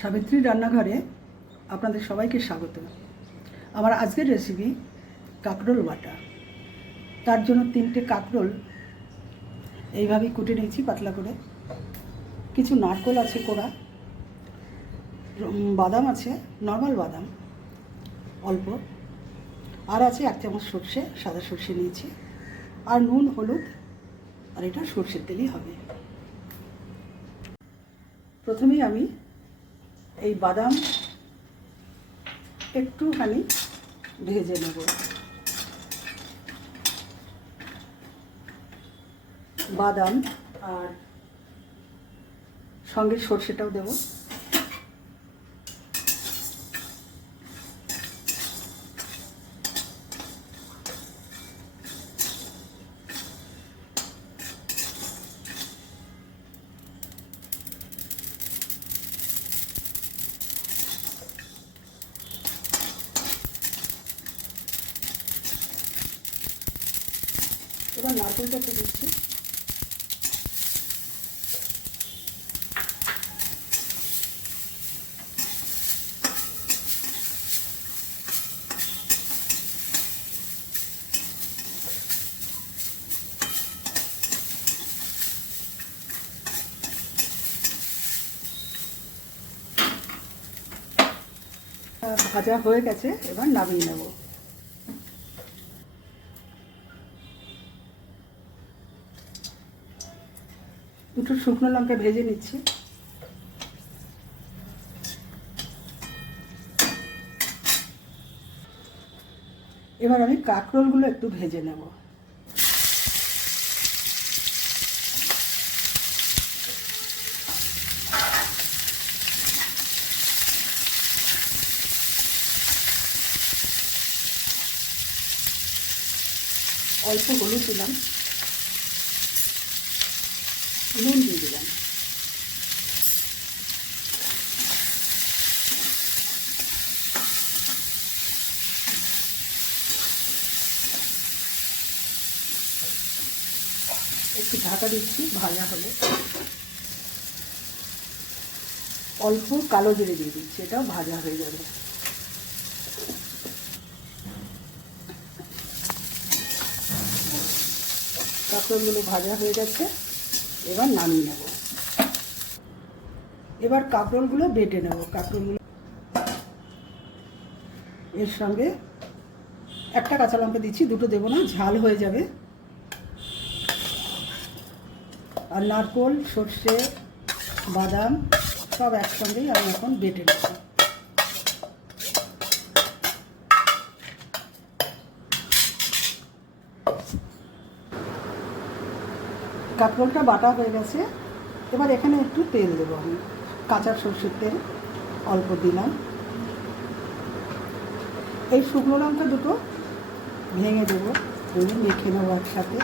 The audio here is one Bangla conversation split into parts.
সাবিত্রী রান্নাঘরে আপনাদের সবাইকে স্বাগত। আমার আজকের রেসিপি কাঁকরোল বাটা। তার জন্য 3টে কাঁকরোল এইভাবেই কুটে নিয়েছি পাতলা করে। কিছু নারকেল আছে কোড়া, বাদাম আছে, নর্মাল বাদাম অল্প, আর আছে 1 চামচ সর্ষে, সাদা সর্ষে নিয়েছি, আর নুন, হলুদ, আর এটা সর্ষের তেলই হবে। প্রথমেই আমি এই বাদাম একটুখানি ভেজে নেব। বাদাম আর সঙ্গে সর্ষেটাও দেব। এবার নারকেলটা একটু দিচ্ছি। ভাজা হয়ে গেছে, এবার নামিয়ে নেব। দুটো শুকনো লঙ্কা ভেজে নিচ্ছি। এবার আমি কাঁকরোলগুলো একটু ভেজে নেব। অল্প হলুদ দিলাম, নুন দিয়ে দিলাম। একটু ঢাকা দিচ্ছি, ভাজা হলে অল্প কালো জিরে দিয়ে দিচ্ছি, এটাও ভাজা হয়ে যাবে। কাঁকরোলগুলো ভাজা হয়ে গেছে, এবার নামিয়ে নেব। এবার কাঁকরোলগুলো বেটে নেব। কাঁকরোলগুলো এর সঙ্গে একটা কাঁচা লঙ্কা দিচ্ছি, দুটো দেবো না, ঝাল হয়ে যাবে। আর নারকেল, সর্ষে, বাদাম সব একসঙ্গেই আমি এখন বেটে নেব। কাঁকরোলটা বাটা হয়ে গেছে, এবার এখানে একটু তেল দেবো আমি। কাঁচা সর্ষের তেল অল্প দিলাম। এই শুকনো লঙ্কা দুটো ভেঙে দেবো, ভেঙে মেখে নেবো একসাথে।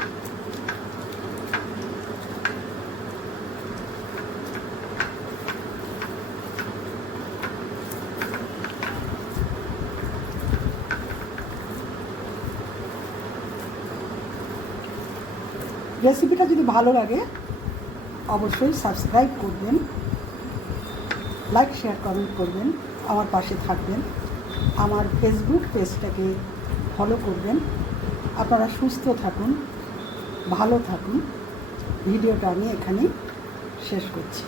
রেসিপিটা যদি ভালো লাগে অবশ্যই সাবস্ক্রাইব করবেন, লাইক, শেয়ার, কমেন্ট করবেন, আমার পাশে থাকবেন, আমার ফেসবুক পেজটাকে ফলো করবেন। আপনারা সুস্থ থাকুন, ভালো থাকুন। ভিডিওটা আমি এখানেই শেষ করছি।